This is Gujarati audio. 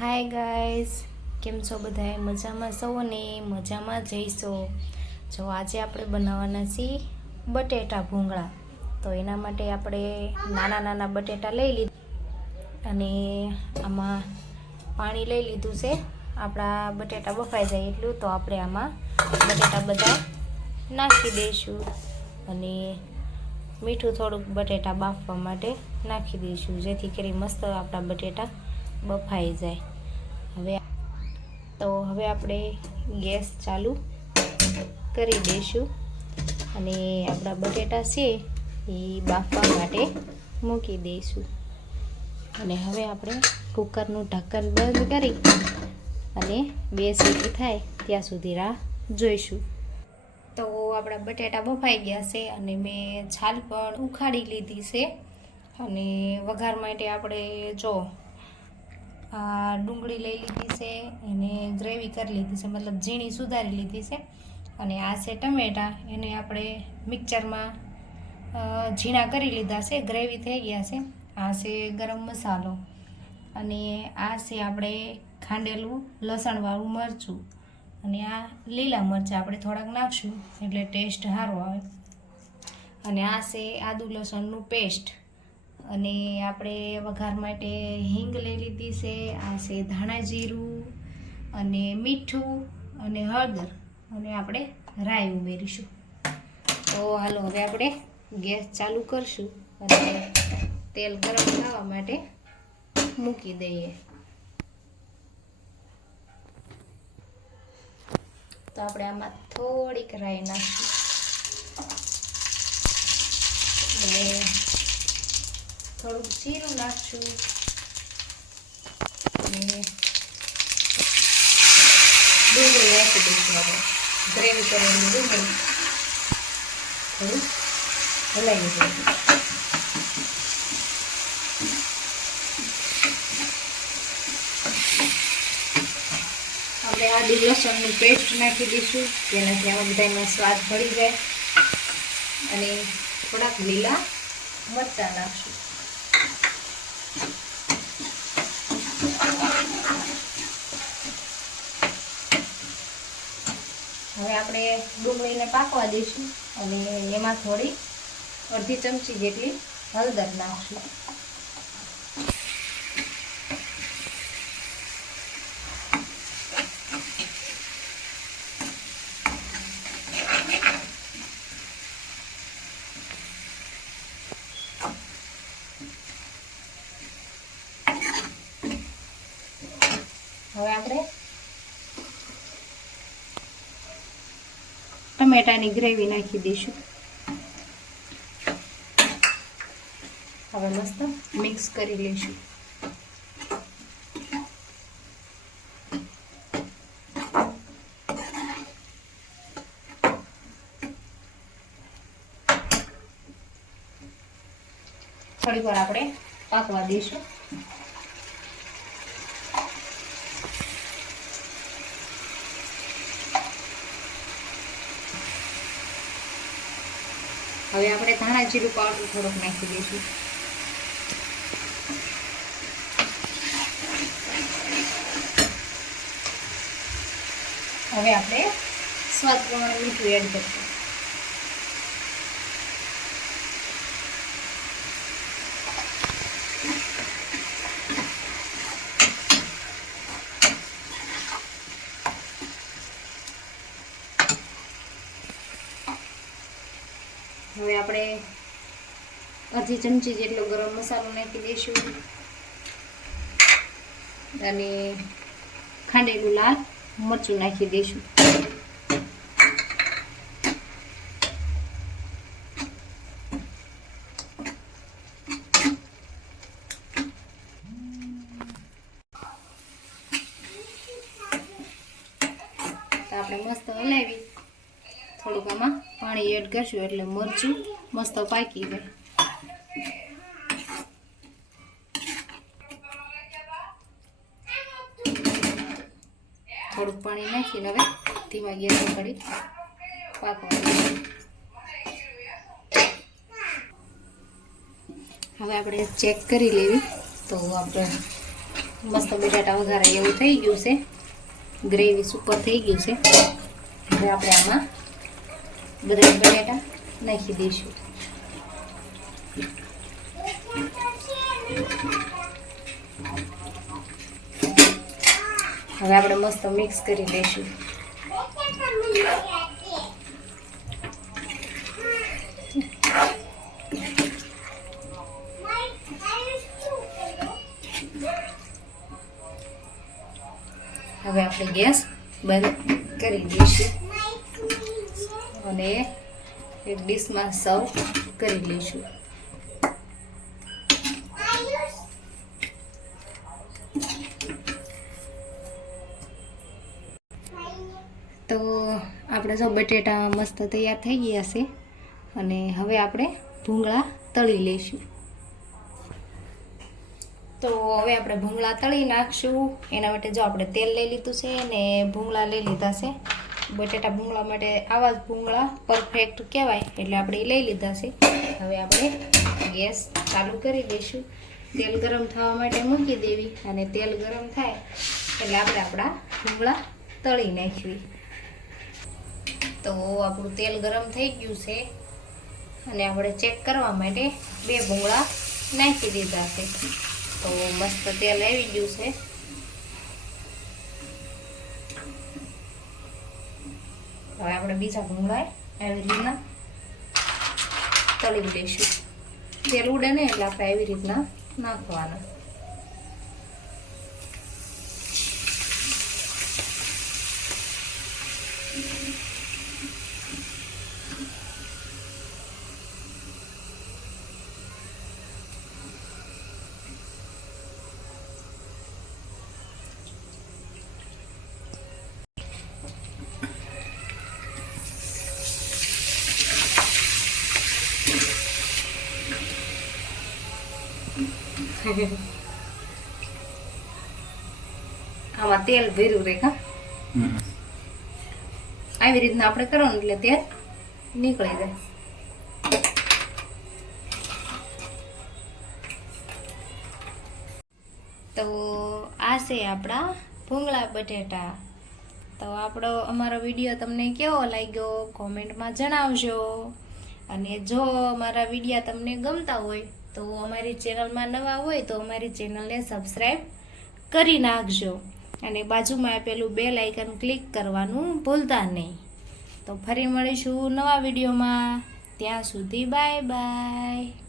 હાય ગાઈઝ કેમ છો બધાએ મજામાં છો ને? મજામાં જઈશો જો આજે આપણે બનાવવાના છીએ બટેટા ભૂંગળા. તો એના માટે આપણે નાના નાના બટેટા લઈ લીધા. અને આમાં પાણી લઈ લીધું છે. આપણા બટેટા બફાઈ જાય એટલું, તો આપણે આમાં બટેટા બધા નાખી દઈશું. અને મીઠું થોડુંક બટેટા બાફવા માટે નાખી દઈશું, જેથી કરી મસ્ત આપણા બટેટા બફાઈ જાય. હવે તો હવે આપણે ગેસ ચાલુ કરી દઈશું. અને આપણા બટેટા છે એ બાફવા માટે મૂકી દઈશું. અને હવે આપણે કુકરનું ઢક્કન બંધ કરી અને બે સીટી થાય ત્યાં સુધી રાહ જોઈશું. તો આપણા બટેટા બફાઈ ગયા છે અને મેં છાલ પણ ઉખાડી લીધી છે. અને વઘાર માટે આપણે જો ડુંગળી લઈ લીધી છે, એને ગ્રેવી કરી લીધી છે, મતલબ ઝીણી સુધારી લીધી છે. અને આ છે ટમેટા, એને આપણે મિક્સરમાં ઝીણા કરી લીધા છે, ગ્રેવી થઈ ગયા છે. આ છે ગરમ મસાલો. અને આ છે આપણે ખાંડેલું લસણવાળું મરચું. અને આ લીલા મરચાં આપણે થોડાક નાખશું, એટલે ટેસ્ટ સારો આવે. અને આ છે આદુ લસણનું પેસ્ટ. અને આપણે વઘાર માટે હિંગ લઈ લીધી છે આ છે ધાણા જીરું અને મીઠું અને હળદર અને આપણે રાઈ ઉમેરીશું. તો હાલો, હવે આપણે ગેસ ચાલુ કરશું અને તેલ ગરમ થવા માટે મૂકી દઈએ. તો આપણે આમાં થોડીક રાઈ નાખીશું અને થોડુંક જીરું નાખશું અને ડુંગળી નાખી દઈશું આપણે ગ્રેવી કરેલી ડુંગળી થોડું હલાવી દઈશું પેસ્ટ નાખી દઈશું, જેનાથી આમાં બધાનો સ્વાદ ભળી જાય. અને થોડાક લીલા મરચાં નાખશું. હવે આપણે ડુંગળીને પાકવા દઈશું અને એમાં થોડી અડધી ચમચી જેટલી હળદર નાખશું. હવે આપણે ટમેટાની ગ્રેવી નાખી દઈશું. હવે મસ્ત મિક્સ કરી લઈશું. થોડીક વાર આપણે પાકવા દઈશું. હવે આપણે ધાણા જીરું પાવડર થોડોક નાખી દઈશું. હવે આપણે સ્વાદ પ્રમાણે મીઠું એડ કરીશું. હવે આપણે અડધી ચમચી જેટલો ગરમ મસાલો નાખી દઈશું. અને ખાંડેલું લાલ મરચું નાખી દઈશું. આપણે મસ્ત હલાવી. થોડુંક આમાં પાણી એડ કરશું એટલે મરચું મસ્ત પાકી જાય. થોડુંક પાણી નાખીને હવે ધીમા ગેસ કરી પાકવા હવે આપણે ચેક કરી લેવી. તો આપણે મસ્ત બટાટા વઘારે એવું થઈ ગયું છે. ગ્રેવી સુપર થઈ ગયું છે. હવે આપણે આમાં બધા બટાટા નાખી દઈશું હવે આપણે મસ્ત મિક્સ કરી દઈશું હવે આપણે ગેસ બંધ કરી દઈશું અને એક ડીશમાં સર્વ કરી લઈશું. તો આપણે જો બટેટા મસ્ત તૈયાર થઈ ગયા છે અને હવે આપણે ભૂંગળા તળી લઈશું. તો હવે આપણે ભૂંગળા તળી નાખશું. એના માટે જો આપણે તેલ લઈ લીધું છે અને ભૂંગળા લઈ લીધા છે. બટેટા ભૂંગળા માટે આવા જ ભૂંગળા પરફેક્ટ કહેવાય. એટલે આપણે એ લઈ લીધા છે. હવે આપણે ગેસ ચાલુ કરી દઈશું. તેલ ગરમ થવા માટે મૂકી દેવી અને તેલ ગરમ થાય એટલે આપણે આપણા ભૂંગળા તળી નાખવી. તો આપણું તેલ ગરમ થઈ ગયું છે અને આપણે ચેક કરવા માટે બે ભૂંગળા નાખી દીધા છે. તો મસ્ત તેલ આવી ગયું છે. હવે આપણે બીજા ભૂંગળા આવી રીતના તળી દઈશું. તેલ ઉડે ને એટલે આપણે આવી રીતના નાખવાના. આમાં તેલ ભર્યું રે કા આવી રીતના આપણે કરવાનું એટલે તેલ નીકળી જાય. તો આ છે આપણા ભૂંગળા બટેટા. તો આપણો અમારો વીડિયો તમને કેવો લાગ્યો? કોમેન્ટમાં જણાવજો. અને જો અમારા વિડીયા તમને ગમતા હોય તો અમારી ચેનલમાં નવા હોય તો અમારી ચેનલને સબસ્ક્રાઈબ કરી નાખજો. અને બાજુમાં આપેલું બેલ આઇકન ક્લિક કરવાનું ભૂલતા નહીં. તો ફરી મળીશું નવા વિડીયોમાં. ત્યાં સુધી બાય બાય.